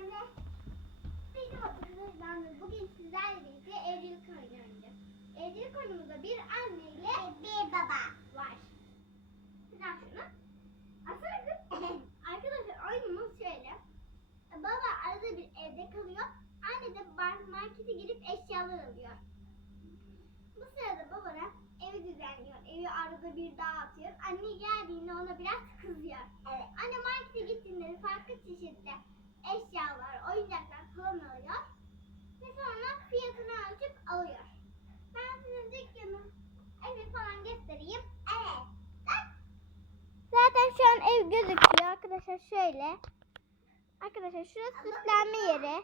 Benim adım Kızıldanlı. Bugün sizlerle birlikte evlilik oynayacağız. Evlilik oyunumuzda bir anne ile bir baba var. Sınav şunu. Aslında arkadaşlar oyunumuz şöyle. Baba arada bir evde kalıyor. Anne de markete girip eşyalar alıyor. Bu sırada baba da evi düzenliyor. Evi arada bir dağıtıyor. Anne geldiğinde ona biraz kızıyor. Evet. Anne markete gittiğinde de farklı çeşitli eşyalar, oyuncaklar falan alıyor. Ve sonra fiyatını ölçüp alıyor. Ben size dükkanı, evi falan göstereyim. Evet. Zaten şu an ev gözüküyor arkadaşlar şöyle. Arkadaşlar şurası süslenme yeri.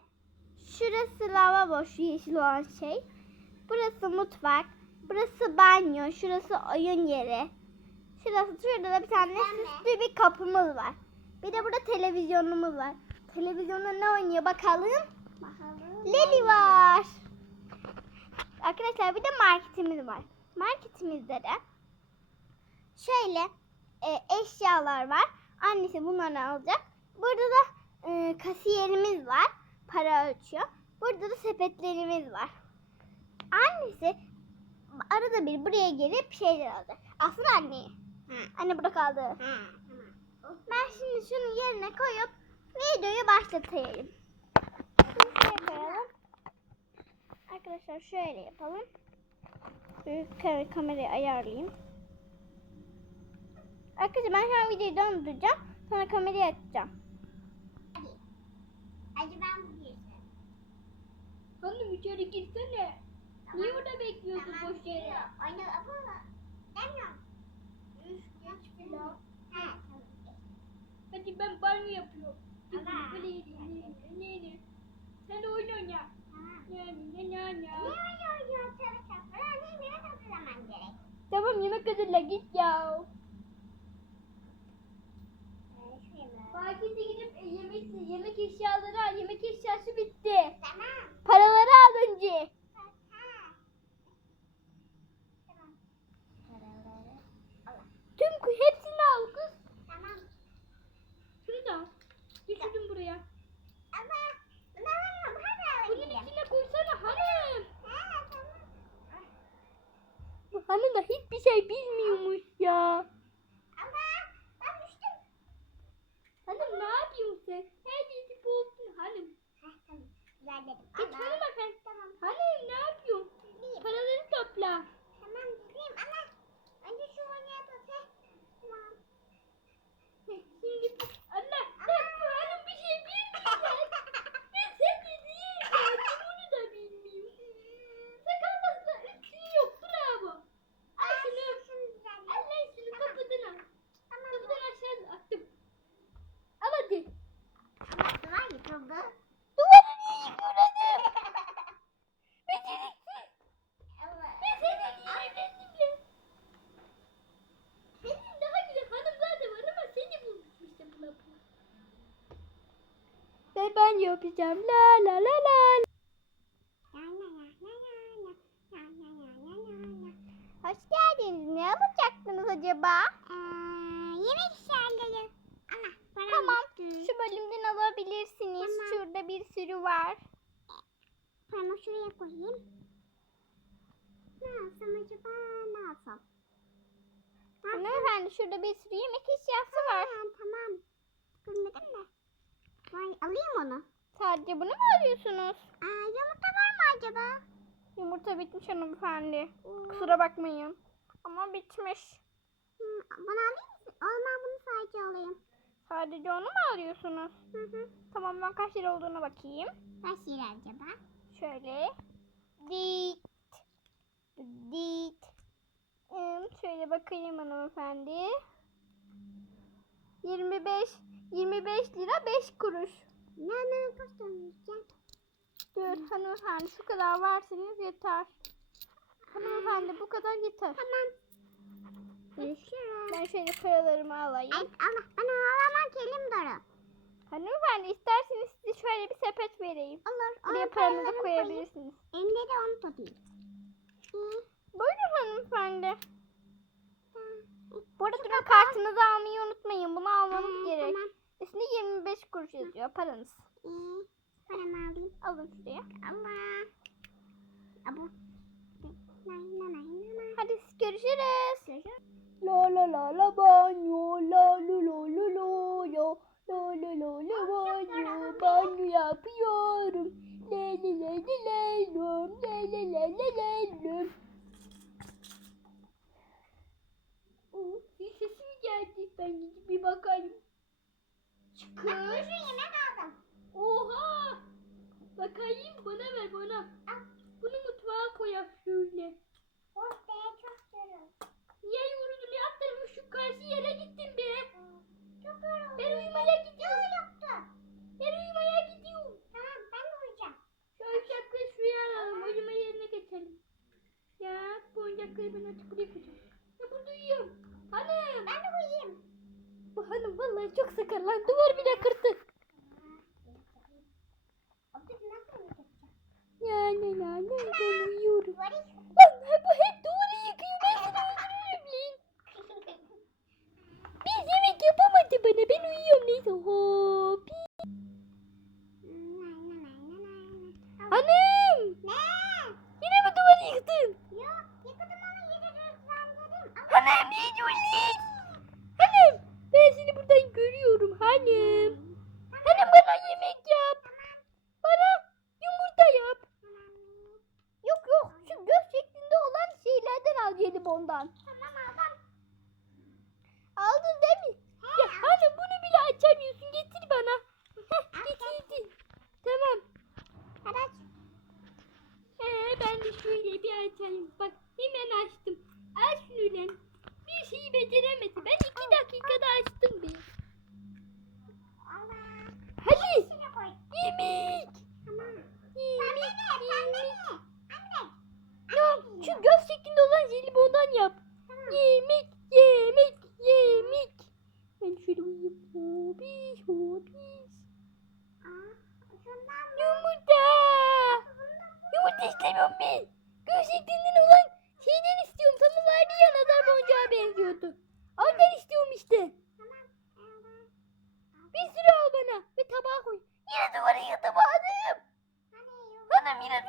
Şurası lavabo şu yeşil olan şey. Burası mutfak. Burası banyo. Şurası oyun yeri. Şurası şurada da bir tane süslü bir kapımız var. Bir de burada televizyonumuz var. Televizyonda ne oynuyor bakalım? Bakalım. Leli var. Arkadaşlar bir de marketimiz var. Marketimizde de şöyle e, eşyalar var. Annesi bunları alacak. Burada da e, kasiyerimiz var. Para ölçüyor. Burada da sepetlerimiz var. Annesi arada bir buraya gelip şeyler alacak. Aslında anne. Anne burada kaldı. Ben şimdi şunu yerine koyup videoyu başlatayım. Şuraya koyalım. Arkadaşlar şöyle yapalım. Kam- kamerayı ayarlayayım. Arkadaşlar ben şu an videoyu döndüreceğim. Sonra kamerayı açacağım. Hadi. Hadi ben bu Hanım içeri girsene. Niye orada bekliyorsun boş yere? Oyna yapalım. Demiyorum. Üf, geç tamam. Hadi ben banyo yapıyorum. Sen de oyun oyna. Tamam. Yemek hazırla git ya. Ee? Markete gidip e, yemek, yemek eşyaları al. Yemek eşyası bitti. Tamam. Paraları al önce. Ha. Tamam. Paraları al. Tüm ku- hepsini al kız. Tamam. Şunu da al. Düşürdüm buraya. Ama ne var? Hadi Bunun alacağım. içine koysana hanım. Ha, tamam. Hanım da hiçbir şey bilmiyormuş ya. Ama ben düştüm. Hanım ne yapıyorsun sen? Her yeri bozdun hanım. Ha, tamam. Güzel dedim. Git Allah. hanıma sen. Tamam. Hanım ne yapıyorsun? Gideyim. Paraları topla. Tamam gideyim ama önce şu oynaya bakayım. Tamam. Heh, Şimdi Allah sen bu hanım bir şey bilmiyorsun. Ben sen de değil zaten onu da bilmiyorum. Sakalmasına üstünü yok bravo. Al şunu. Allah şunu kapıdan al. Kapıdan aşağı attım. Al hadi. Ama duvar yıkıldı. Duvarı niye yıkıyorum? Beceriksiz. Allah. Ben seninle niye evlendim ya? Senin daha güzel hanım zaten var ama seni bulmuş işte buna bu. Ve ben yapacağım la la la la. Hoş geldiniz. Ne alacaktınız acaba? Ee, yemek işlerleri. Ama Tamam şu bölümden alabilirsiniz. Tamam. Şurada bir sürü var. Paramı şuraya koyayım. Ne alsam acaba? Ne alsam? Hanımefendi şurada bir sürü yemek eşyası var. Tamam tamam. Görmedim de. Vay, alayım onu. Sadece bunu mu arıyorsunuz? Aa, yumurta var mı acaba? Yumurta bitmiş hanımefendi. Oo. Kusura bakmayın. Ama bitmiş. Hmm, bana alayım mısın? Olmam bunu sadece alayım. Sadece onu mu arıyorsunuz? Hı hı. Tamam ben kaç lira olduğuna bakayım. Kaç lira acaba? Şöyle. Dit. Dit. Hmm, şöyle bakayım hanımefendi. 25 25 lira 5 kuruş. Ne ne kaç tane yiyeceğim? Hanımefendi şu kadar verseniz yeter. Hanımefendi bu kadar yeter. Tamam. Görüşürüz. Ben şöyle paralarımı alayım. Ay, ama ben alamam ki elim dolu. Hanımefendi isterseniz size şöyle bir sepet vereyim. Olur. Buraya paranızı koyabilirsiniz. Elimde de onu tutayım. Buyurun hanımefendi. Bu arada kartınızı almayı unutmayın. Bunu almanız gerek. Tamam. Üstünde 25 beş kuruş yazıyor paranız. İyi. Paramı alayım. Alın şuraya. Allah. Abu. Hadi görüşürüz. Görüşürüz. La la la la banyo la lu lu lu lu yo la la la la banyo banyo yapıyorum. Le le le le le lom le le le le le. Oo, bir sesi geldi? Ben gidip bir bakayım. Çıkın. Şu yemek aldım. Oha! Bakayım bana ver bana. Al. Bunu mutfağa koyak şöyle. Oh be çok yoruldum. Niye yoruldun ya? Alt tarafı şu karşı yere gittim be. Çok yoruldum. Ben uyumaya gidiyorum. Yok yoktu. Ben uyumaya gidiyorum. Tamam ben de uyuyacağım. Şu oyuncakları şuraya alalım. Uyuma yerine geçelim. Ya bu oyuncakları ben açıp buraya koyacağım. Ya burada uyuyorum. Hanım. Ben de uyuyayım. Bu hanım sakar lan. Duvar bile kırdı. Abi nasıl uyuyacağım? Ya ne ya ne ben uyuyorum. Duvarı Lan bu hep duvarı yıkıyor. Ben seni öldürürüm lan. Biz yemek yapamadı bana. Ben uyuyorum neyse. Hop. Hanım. Ne? Yine mi duvarı yıktın? Yok yıkadım ama yine rüzgarladım. Hanım ne diyorsun? Hanım ben seni buradan görüyorum hanım. Hanım bana yemek yap. Bana yumurta yap. Yok yok şu göz şeklinde olan şeylerden al jelibondan. Tamam aldım. Aldın değil mi? Ya hanım bunu bile açamıyorsun getir bana. Heh, getirdin. Tamam. Hadi aç. Ee, ben de şöyle bir açayım. Bak hemen açtım. Aç şunu lan. Bir şeyi beceremedi. Ben iki dakikada açtım bir. Allah. Hadi. İçine koy. Yemek. Tamam. Yemek. Sen de Yemek. ye. Anne. Ya şu göz şeklinde olan jelibondan yap. Yemek. Yemek. Yemek. Ben şöyle uyuyayım. Hobiş hobiş. Aa, şundan mı? Yumurta. Ben. Göz şeklinden olan şeyden istiyorum. Sana vardı ya nazar boncuğa benziyordu. Ondan istiyorum işte. Bir sürü al bana ve tabağa koy. Yine duvarı yıktım hanım. Hanım yine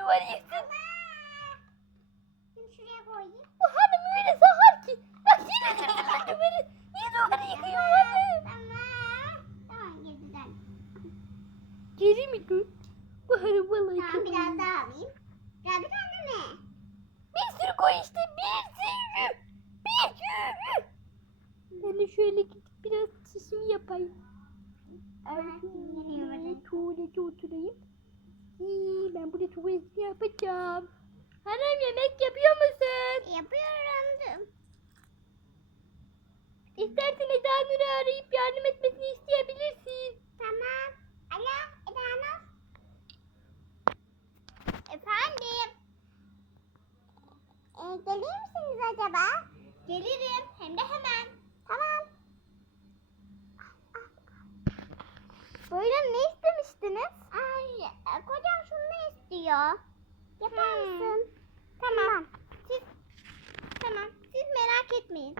şuraya koyayım. Bu hanım öyle sahar ki. Bak yine lan duvarı. Niye duvarı yıkıyor hanım? Geri mi dur? Bu hanım vallahi Tamam biraz daha alayım. Bir tane mi? Bir sürü koy işte. Bir sürü. Bir sürü. Ben de şöyle gidip biraz çişimi yapayım. Evet. Tuvalete oturayım. İyi, ben burada tuvaletini yapacağım. Hanım yemek yapıyor musun? Yapıyorum. İstersen Eda Nur'u arayıp yardım etmesini isteyebilirsin. Tamam. Alo Eda Efendim. E, gelir misiniz acaba? Gelirim. Hem de hemen. Tamam. Buyurun ne istemiştiniz? Ay, e, kocam istiyor. Yapar mısın? Tamam. Siz Tamam. Siz merak etmeyin.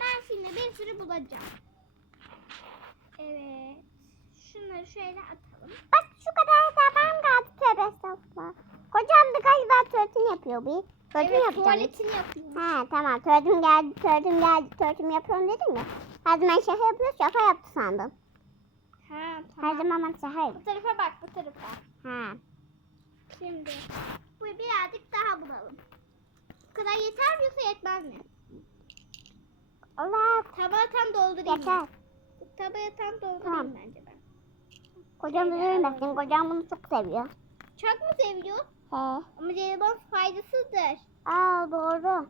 Ben şimdi bir sürü bulacağım. Evet. Şunları şöyle atalım. Bak şu kadar sabahım kaldı tövbe estağfurullah. Kocam da galiba tuvaletini yapıyor bir. Tuvaletini evet, yapacağım. tuvaletini yapıyor. Ha tamam tuvaletim geldi tuvaletim geldi tuvaletim yapıyorum dedim ya. Her zaman şaka yapıyor şaka yaptı sandım. Ha, Her zaman şaka Bu yapıyor. tarafa bak, bu tarafa. Ha. Şimdi. Bu birazcık daha bulalım. Bu kadar yeter mi yoksa yetmez mi? Allah Tabağı tam doldurayım. yeter. Tabağı tam doldurayım Tamam. bence ben. Kocam da görmesin kocam bunu çok seviyor. Çok mu seviyor? He. Ama jelibon faydasızdır. Aa doğru.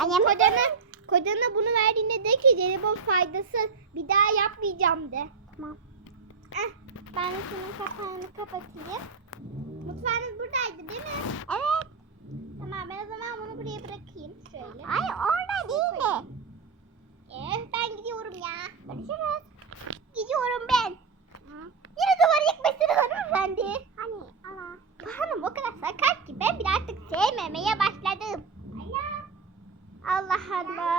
Annem Kocana, kocana bunu verdiğinde de ki jelibon faydasız. Bir daha yapmayacağım de. Tamam. Eh, ben şunun kapağını kapatayım. Değil mi? Evet. Tamam ben o zaman bunu buraya bırakayım. Şöyle. Ay orada değil mi? Eh, ben gidiyorum ya. Görüşürüz. Gidiyorum ben. Yine duvarı yıkmışsınız hanımefendi. Hani Allah. Bu hanım o kadar sakar ki ben bile artık sevmemeye başladım. Allah Allah.